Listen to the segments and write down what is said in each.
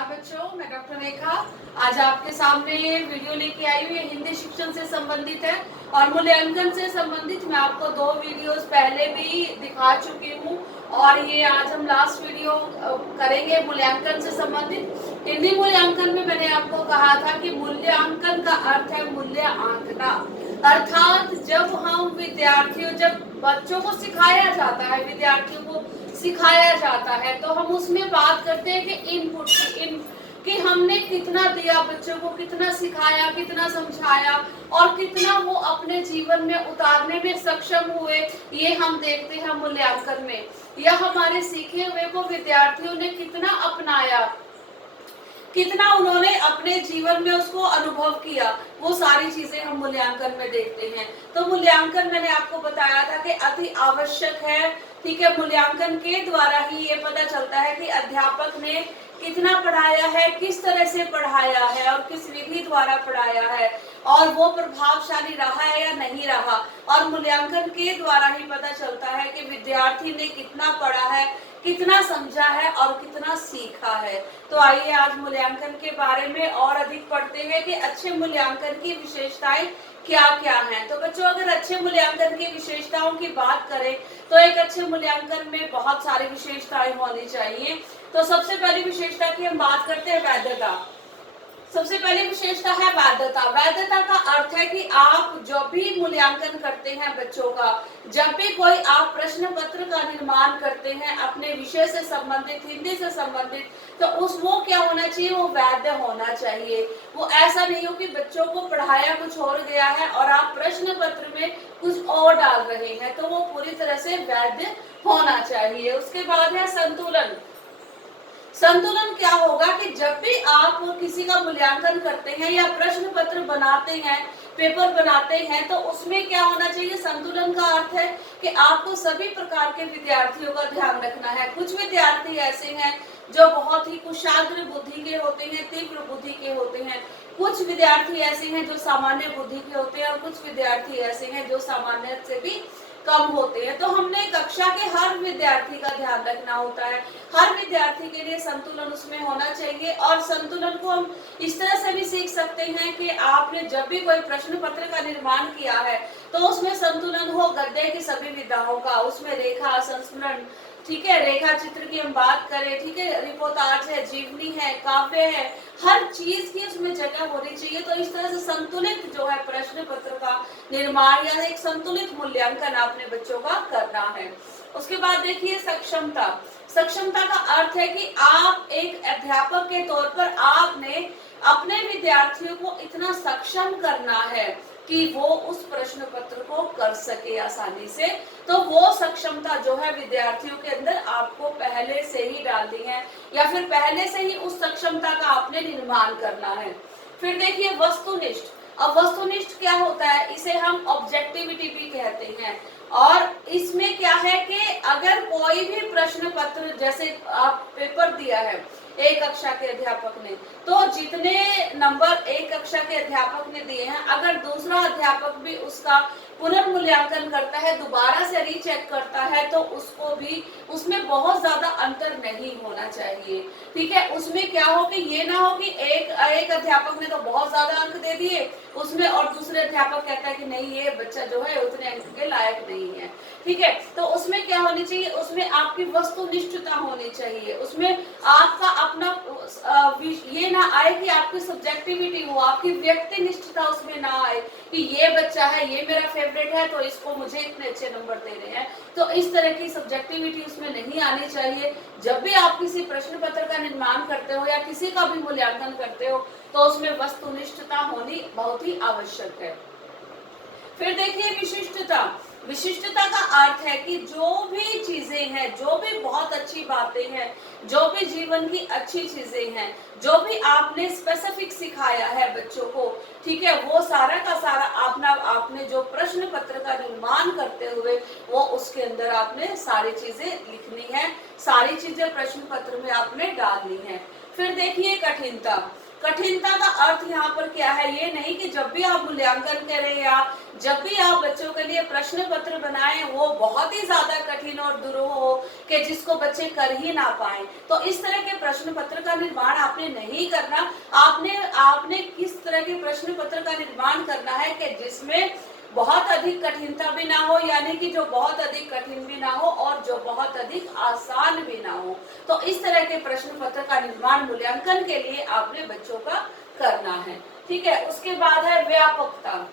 नमस्कार बच्चों, मैं डॉक्टर रेखा आज आपके सामने वीडियो लेके आई हूँ। ये हिंदी शिक्षण से संबंधित है और मूल्यांकन से संबंधित मैं आपको 2 वीडियोस पहले भी दिखा चुकी हूँ और ये आज हम लास्ट वीडियो करेंगे मूल्यांकन से संबंधित। हिंदी मूल्यांकन में मैंने आपको कहा था कि मूल्यांकन का अर्थ है मूल्य आंकना, अर्थात जब बच्चों को सिखाया जाता है, विद्यार्थियों को सिखाया जाता है तो हम उसमें बात करते हैं कि इनपुट कि हमने कितना दिया बच्चों को, कितना सिखाया, कितना समझाया और कितना वो अपने जीवन में उतारने में सक्षम हुए, ये हम देखते हैं मूल्यांकन में। या हमारे सीखे हुए को विद्यार्थियों ने कितना अपनाया, कितना उन्होंने अपने जीवन में उसको अनुभव किया, वो सारी चीजें हम मूल्यांकन में देखते हैं। तो मूल्यांकन मैंने आपको बताया था कि अति आवश्यक है। ठीक है, मूल्यांकन के द्वारा ही ये पता चलता है कि अध्यापक ने कितना पढ़ाया है, किस तरह से पढ़ाया है और किस विधि द्वारा पढ़ाया है और वो प्रभावशाली रहा है या नहीं रहा। और मूल्यांकन के द्वारा ही पता चलता है कि विद्यार्थी ने कितना पढ़ा है, कितना समझा है और कितना सीखा है। तो आइए आज मूल्यांकन के बारे में और अधिक पढ़ते हैं कि अच्छे मूल्यांकन की विशेषताएं क्या क्या हैं। तो बच्चों, अगर अच्छे मूल्यांकन की विशेषताओं की बात करें तो एक अच्छे मूल्यांकन में बहुत सारी विशेषताएं होनी चाहिए। तो सबसे पहली विशेषता की हम बात करते हैं वैधता। सबसे पहली विशेषता है वैधता। वैधता का अर्थ है कि आप जब भी मूल्यांकन करते हैं बच्चों का, जब भी कोई आप प्रश्न पत्र का निर्माण करते हैं अपने विषय से संबंधित, हिंदी से संबंधित, तो वो क्या होना चाहिए, वो वैध होना चाहिए। वो ऐसा नहीं हो कि बच्चों को पढ़ाया कुछ और गया है और आप प्रश्न पत्र में कुछ और डाल रहे हैं, तो वो पूरी तरह से वैध होना चाहिए। उसके बाद है संतुलन। संतुलन क्या होगा कि जब भी आप किसी का मूल्यांकन करते हैं या प्रश्न पत्र बनाते हैं, पेपर बनाते हैं, तो उसमें क्या होना चाहिए, संतुलन का अर्थ है कि आपको सभी प्रकार के विद्यार्थियों का ध्यान रखना है। कुछ विद्यार्थी ऐसे हैं जो बहुत ही कुशाग्र बुद्धि के होते हैं, तीव्र बुद्धि के होते हैं। कुछ विद्यार्थी ऐसे हैं जो सामान्य बुद्धि के होते हैं और कुछ विद्यार्थी ऐसे हैं जो सामान्य से भी कम होते हैं। तो हमने कक्षा के हर विद्यार्थी का ध्यान रखना होता है, हर विद्यार्थी के लिए संतुलन उसमें होना चाहिए। और संतुलन को हम इस तरह से भी सीख सकते हैं कि आपने जब भी कोई प्रश्न पत्र का निर्माण किया है तो उसमें संतुलन हो गद्य की सभी विधाओं का, उसमें रेखा, संस्मरण, ठीक है, रेखा चित्र की हम बात करें, ठीक है, रिपोर्टाज है, जीवनी है, काव्य है, हर चीज की उसमें जगह होनी चाहिए। तो इस तरह से संतुलित जो है प्रश्न पत्र का निर्माण या एक संतुलित मूल्यांकन आपने बच्चों का करना है। उसके बाद देखिए सक्षमता। सक्षमता का अर्थ है कि आप एक अध्यापक के तौर पर आपने अपने विद्यार्थियों को इतना सक्षम करना है कि वो उस प्रश्न पत्र को कर सके आसानी से। तो वो सक्षमता जो है विद्यार्थियों के अंदर आपको पहले से ही डालनी है या फिर पहले से ही उस सक्षमता का आपने निर्माण करना है। फिर देखिए वस्तुनिष्ठ। अब वस्तुनिष्ठ क्या होता है, इसे हम ऑब्जेक्टिविटी भी कहते हैं। और इसमें क्या है कि अगर कोई भी प्रश्न पत्र, जैसे आप पेपर दिया है एक कक्षा के अध्यापक ने, तो जितने नंबर एक कक्षा के अध्यापक ने दिए हैं, अगर दूसरा अध्यापक भी उसका पुनर्मूल्यांकन करता है, दोबारा से रीचेक करता है, तो उसको भी उसमें बहुत ज्यादा अंतर नहीं होना चाहिए। ठीक है, उसमें क्या हो कि ये ना हो कि एक अध्यापक ने तो बहुत ज्यादा अंक दे दिए उसमें और दूसरे अध्यापक कहता है कि नहीं, ये बच्चा जो है उतने अंक के लायक नहीं है। ठीक है, तो उसमें क्या होनी चाहिए, उसमें आपकी वस्तुनिष्ठता होनी चाहिए, उसमें आपका अपना ये ना आए कि आपकी सब्जेक्टिविटी हो, आपकी व्यक्तिनिष्ठता उसमें ना आए कि ये बच्चा है, ये मेरा फेवरेट है तो इसको मुझे इतने अच्छे नंबर देने हैं। तो इस तरह की सब्जेक्टिविटी उसमें नहीं आनी चाहिए। जब भी आप किसी प्रश्न पत्र का निर्माण करते हो या किसी का भी मूल्यांकन करते हो तो उसमें वस्तुनिष्ठता होनी बहुत ही आवश्यक है। फिर देखिए विशिष्टता। विशिष्टता का अर्थ है कि जो भी चीजें हैं, जो भी बहुत अच्छी बातें हैं, जो भी जीवन की अच्छी चीजें हैं, जो भी आपने स्पेसिफिक सिखाया है बच्चों को, ठीक है, वो सारा का सारा आपने जो प्रश्न पत्र का निर्माण करते हुए वो उसके अंदर आपने सारी चीजें लिखनी है, सारी चीजें प्रश्न पत्र में आपने डालनी है। फिर देखिए कठिनता। कठिनता का अर्थ यहाँ पर क्या है, ये नहीं कि जब भी आप मूल्यांकन करें या जब भी आप बच्चों के लिए प्रश्न पत्र बनाएं वो बहुत ही ज्यादा कठिन और दुरूह हो कि जिसको बच्चे कर ही ना पाए, तो इस तरह के प्रश्न पत्र का निर्माण आपने नहीं करना। आपने आपने किस तरह के प्रश्न पत्र का निर्माण करना है कि जिसमें बहुत अधिक कठिनता भी ना हो, यानी कि जो बहुत अधिक कठिन भी ना हो और जो बहुत अधिक आसान भी ना हो। तो इस तरह के प्रश्न पत्र का निर्माण मूल्यांकन के लिए आपने बच्चों का करना है। ठीक है, उसके बाद है व्यापकता।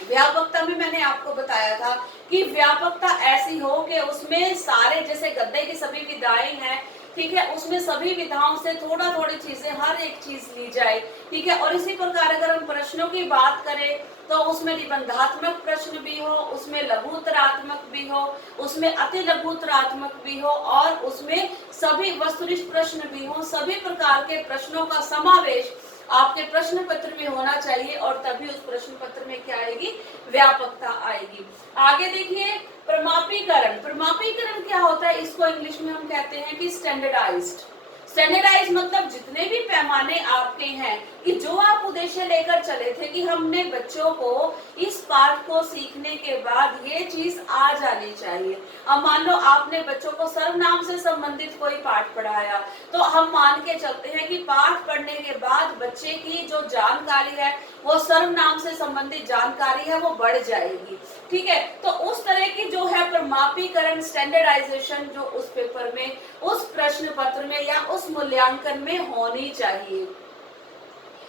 व्यापकता में मैंने आपको बताया था कि व्यापकता ऐसी हो कि उसमें सारे, जैसे गद्य की सभी विधाएं हैं, ठीक है, उसमें सभी विधाओं से थोड़ा थोड़ी चीजें, हर एक चीज ली जाए। ठीक है, और इसी प्रकार अगर हम प्रश्नों की बात करें तो उसमें निबंधात्मक प्रश्न भी हो, उसमें लघु उत्तरात्मक भी हो, उसमें अति लघु उत्तरात्मक भी हो, और उसमें सभी वस्तुनिष्ठ प्रश्न भी हो। सभी प्रकार के प्रश्नों का समावेश आपके प्रश्न पत्र में होना चाहिए, और तभी उस प्रश्न पत्र में क्या आएगी, व्यापकता आएगी। आगे देखिए, प्रमापीकरण। प्रमापीकरण क्या होता है, इसको इंग्लिश में हम कहते हैं कि स्टैंडर्डाइज्ड। स्टैंडर्डाइज मतलब जितने भी पैमाने आपके हैं, कि जो आप उद्देश्य लेकर चले थे कि हमने बच्चों को इस पाठ को सीखने के बाद ये चीज आ जानी चाहिए। अब मान लो आपने बच्चों को सर्वनाम से संबंधित कोई पाठ पढ़ाया, तो हम मान के चलते हैं कि पाठ पढ़ने के बाद बच्चे की जो जानकारी है वो सर्वनाम से संबंधित जानकारी है वो बढ़ जाएगी। ठीक है, तो उस तरह की जो है प्रमापीकरण, स्टैंडर्डाइजेशन जो उस पेपर में, उस प्रश्न पत्र में या उस मूल्यांकन में होनी चाहिए।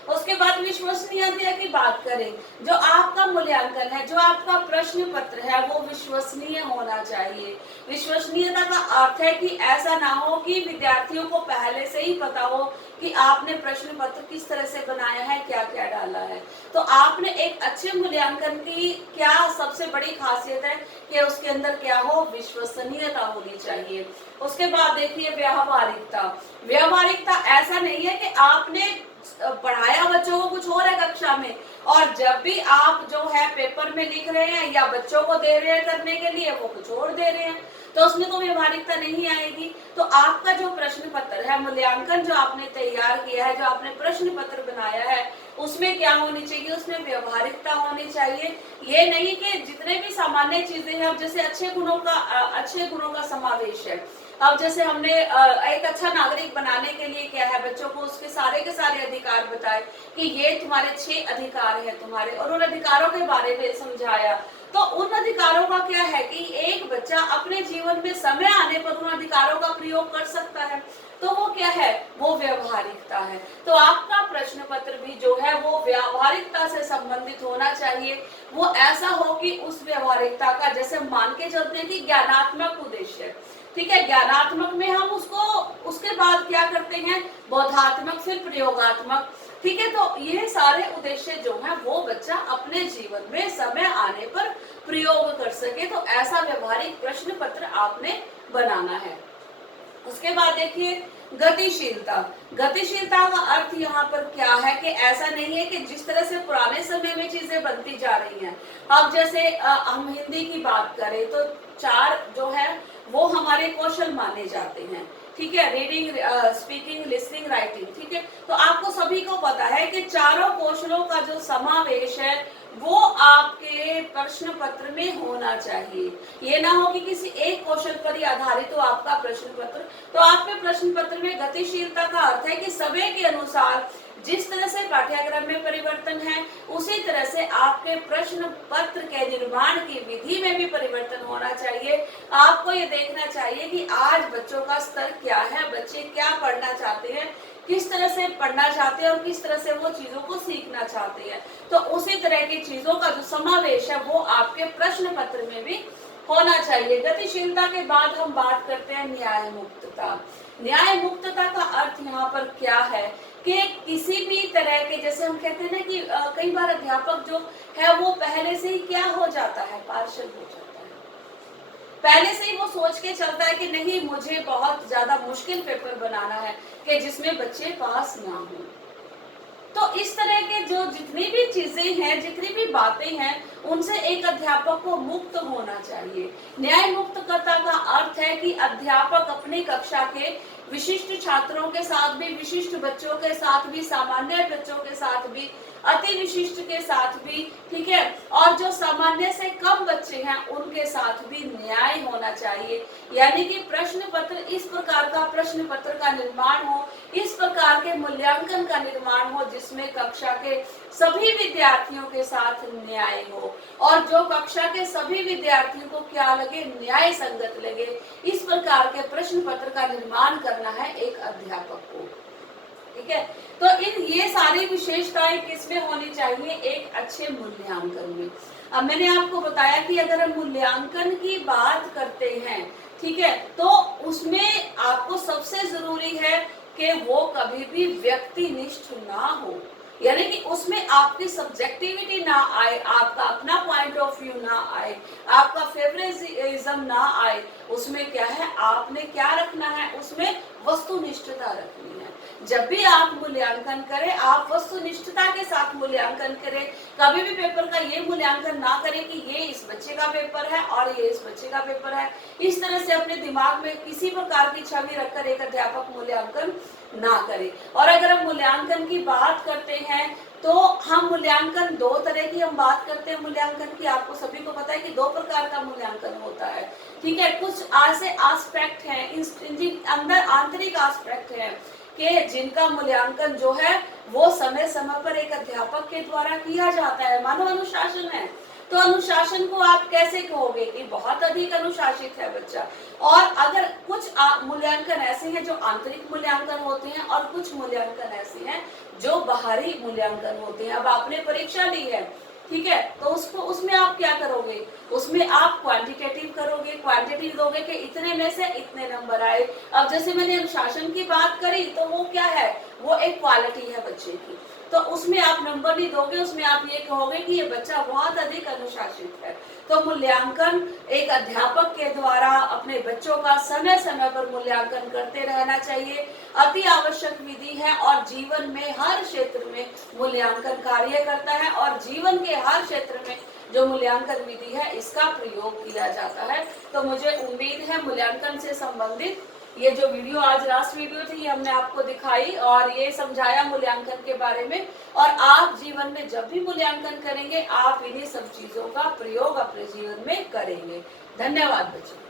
उसके बाद विश्वसनीयता की बात करें, जो आपका मूल्यांकन है, जो आपका प्रश्न पत्र है वो विश्वसनीय होना चाहिए। विश्वसनीयता का अर्थ है कि ऐसा ना हो कि विद्यार्थियों को पहले से ही पता हो कि आपने प्रश्न पत्र किस तरह से बनाया है, क्या क्या डाला है। तो आपने एक अच्छे मूल्यांकन की क्या सबसे बड़ी खासियत है कि उसके अंदर क्या हो, विश्वसनीयता होनी चाहिए। उसके बाद देखिए व्यावहारिकता। व्यावहारिकता ऐसा नहीं है कि आपने पढ़ाया बच्चों को कुछ और है कक्षा में, और जब भी आप जो है पेपर में लिख रहे हैं या बच्चों को दे रहे हैं करने के लिए वो कुछ और दे रहे हैं, तो उसमें तो व्यवहारिकता नहीं आएगी। तो आपका जो प्रश्न पत्र है, मूल्यांकन जो आपने तैयार किया है, जो आपने प्रश्न पत्र बनाया है, उसमें क्या होनी चाहिए, उसमें व्यवहारिकता होनी चाहिए। ये नहीं कि जितने भी सामान्य चीजें हैं, जैसे अच्छे गुणों का समावेश है। अब जैसे हमने एक अच्छा नागरिक बनाने के लिए क्या है, बच्चों को उसके सारे के सारे अधिकार बताए कि ये तुम्हारे 6 अधिकार हैं तुम्हारे, और उन अधिकारों के बारे में समझाया। तो उन अधिकारों का क्या है कि एक बच्चा अपने जीवन में समय आने पर उन अधिकारों का प्रयोग कर सकता है, तो वो क्या है, वो व्यवहारिकता है। तो आपका प्रश्न पत्र भी जो है वो व्यवहारिकता से संबंधित होना चाहिए। वो ऐसा हो कि उस व्यवहारिकता का, जैसे मान के चलते हैं कि ज्ञानात्मक उद्देश्य, ठीक है, ज्ञानात्मक में हम उसको, उसके बाद क्या करते हैं, बोधात्मक, फिर प्रयोगात्मक। ठीक है, तो ये सारे उद्देश्य जो हैं वो बच्चा अपने जीवन में समय आने पर प्रयोग कर सके, तो ऐसा व्यवहारिक प्रश्न पत्र आपने बनाना है। उसके बाद देखिए गतिशीलता। गतिशीलता का अर्थ यहाँ पर क्या है कि ऐसा नहीं है कि जिस तरह से पुराने समय में चीजें बनती जा रही हैं। अब जैसे हम हिंदी की बात करें तो 4 जो है वो हमारे कौशल माने जाते हैं। ठीक है, रीडिंग, स्पीकिंग, लिसनिंग, राइटिंग। ठीक है, तो आपको सभी को पता है कि चारों कौशलों का जो समावेश है वो आपके प्रश्न पत्र में होना चाहिए। ये ना हो कि किसी एक कौशल पर ही आधारित हो आपका प्रश्न पत्र। तो आपके प्रश्न पत्र में गतिशीलता का अर्थ है कि समय के अनुसार जिस तरह से पाठ्यक्रम में परिवर्तन है, उसी तरह से आपके प्रश्न पत्र के निर्माण की विधि में भी परिवर्तन होना चाहिए। आपको ये देखना चाहिए कि आज बच्चों का स्तर क्या है, बच्चे क्या पढ़ना चाहते हैं, किस तरह से पढ़ना चाहते हैं और किस तरह से वो चीजों को सीखना चाहते हैं। तो उसी तरह की चीजों का जो समावेश है वो आपके प्रश्न पत्र में भी होना चाहिए। गतिशीलता के बाद हम बात करते हैं न्याय मुक्तता। न्याय मुक्तता का अर्थ यहाँ पर क्या है कि किसी भी तरह के, जैसे हम कहते हैं ना कि कई बार अध्यापक जो है वो पहले से ही क्या हो जाता है, पार्शल हो जाता है। पहले से ही वो सोच के चलता है कि नहीं, मुझे बहुत ज्यादा मुश्किल पेपर बनाना है कि जिसमें बच्चे पास ना हो। तो इस तरह के जो जितनी भी चीजें हैं, जितनी भी बातें हैं, उनसे एक अध्यापक को मुक्त होना चाहिए। न्याय मुक्तता का अर्थ है कि अध्यापक अपनी कक्षा के विशिष्ट छात्रों के साथ भी, विशिष्ट बच्चों के साथ भी, सामान्य बच्चों के साथ भी, अति विशिष्ट के साथ भी, ठीक है, और जो सामान्य से कम बच्चे हैं उनके साथ भी न्याय होना चाहिए। यानी कि प्रश्न पत्र, इस प्रकार का प्रश्न पत्र का निर्माण हो, इस प्रकार के मूल्यांकन का निर्माण हो जिसमें कक्षा के सभी विद्यार्थियों के साथ न्याय हो, और जो कक्षा के सभी विद्यार्थियों को क्या लगे, न्याय संगत लगे, इस प्रकार के प्रश्न पत्र का निर्माण करना है एक अध्यापक को। ठीक है, तो इन ये सारी विशेषताएं किसमें होनी चाहिए, एक अच्छे मूल्यांकन में। अब मैंने आपको बताया कि अगर हम मूल्यांकन की बात करते हैं, ठीक है, तो उसमें आपको सबसे जरूरी है कि वो कभी भी व्यक्तिनिष्ठ ना हो, यानी कि उसमें आपकी सब्जेक्टिविटी ना आए, आपका अपना पॉइंट ऑफ व्यू ना आए, आपका फेवरेटिज्म ना आए। उसमें क्या है, आपने क्या रखना है, उसमें वस्तुनिष्ठता रखनी है। जब भी आप मूल्यांकन करें, आप वस्तुनिष्ठता के साथ मूल्यांकन करें। कभी भी पेपर का ये मूल्यांकन ना करें कि ये इस बच्चे का पेपर है और ये इस बच्चे का पेपर है। इस तरह से अपने दिमाग में किसी प्रकार की छवि रखकर एक अध्यापक मूल्यांकन ना करे। और अगर हम मूल्यांकन की बात करते हैं तो हम मूल्यांकन दो तरह की हम बात करते हैं मूल्यांकन की। आपको सभी को पता है कि दो प्रकार का मूल्यांकन होता है, ठीक है। कुछ ऐसे एस्पेक्ट हैं इनके अंदर, आंतरिक एस्पेक्ट हैं कि जिनका मूल्यांकन जो है वो समय समय पर एक अध्यापक के द्वारा किया जाता है। मानो अनुशासन है, तो अनुशासन को आप कैसे कहोगे कि बहुत अधिक अनुशासित है बच्चा। और अगर कुछ मूल्यांकन ऐसे हैं जो आंतरिक मूल्यांकन होते हैं और कुछ मूल्यांकन ऐसे हैं जो बाहरी मूल्यांकन होते हैं। अब आपने परीक्षा ली है, ठीक है, तो उसको उसमें आप क्या करोगे, उसमें आप क्वांटिटेटिव करोगे, क्वांटिटी दोगे कि इतने में से इतने नंबर आए। अब जैसे मैंने अनुशासन की बात करी तो वो क्या है, वो एक क्वालिटी है बच्चे की, तो उसमें आप नंबर नहीं दोगे, उसमें आप ये कहोगे कि ये बच्चा बहुत अधिक अनुशासित है। तो मूल्यांकन एक अध्यापक के द्वारा अपने बच्चों का समय समय पर मूल्यांकन करते रहना चाहिए, अति आवश्यक विधि है और जीवन में हर क्षेत्र में मूल्यांकन कार्य करता है और जीवन के हर क्षेत्र में जो मूल्यांकन विधि है इसका प्रयोग किया जाता है। तो मुझे उम्मीद है मूल्यांकन से संबंधित ये जो वीडियो आज लास्ट वीडियो थी, ये हमने आपको दिखाई और ये समझाया मूल्यांकन के बारे में। और आप जीवन में जब भी मूल्यांकन करेंगे आप इन्हीं सब चीजों का प्रयोग अपने जीवन में करेंगे। धन्यवाद बच्चों।